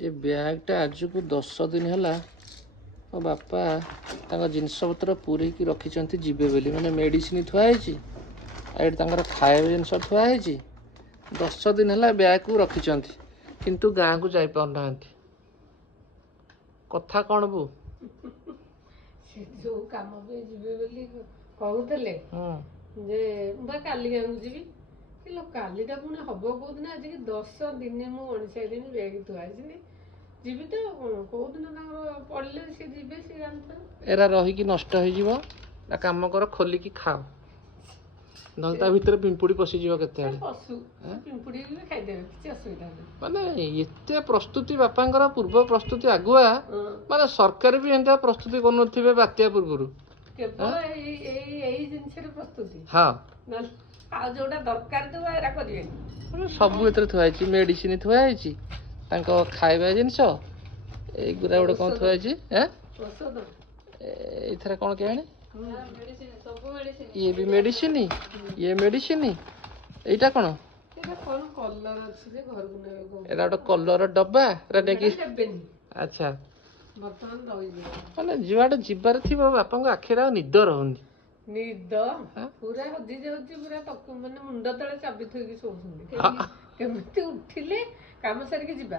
ए बैगटा आज को 10 दिन है मो बापा जिनपतर पूरे रखी जीवे बोली मैंने मेडिसिन थुआई खाया जिनस थुआई 10 दिन है बैग को रखी किंतु गाँ को जाई पारना कथा कौन बो जो काम पे जीवे बोली कहूले जे काली गाँव जीवी कालीटा पुणी हम कौन आज 10 दिन मुझे दिन बैग थुआई जीवी तो कौ दिन पड़े सी जीवे सी जानते एरा रही नष्ट हो काम कर खोलिकी खाओ ना भितर पिंपुड़ी पशिज के पशु पिंपुड़ी भी खाईदेवे किसी असुविधा नहीं माने एते प्रस्तुति बापा पूर्व प्रस्तुति आगुआ माने सरकार भी एंता प्रस्तुति कर बात्या पूर्व केवल जिन प्रस्तुति हाँ जोटा दरकार तो एरा करेंगे सब एथरे थुआई मेडिसिन थुआई खाଇବା जिनस एगुरा गोटे कौन थुआई एथरे कौन केजानी ये भी मेडिसिन एटा कौन एरा गोटे कलर डब्बा अच्छा माने जुआडे जीवार थी बापा आखिर निद रहुनी निद पूरा हजी जाऊँ पूरा माने मुंड तले चाबी थोड़ी शोषुंदी केमिति उठिले काम सारिकी जीवा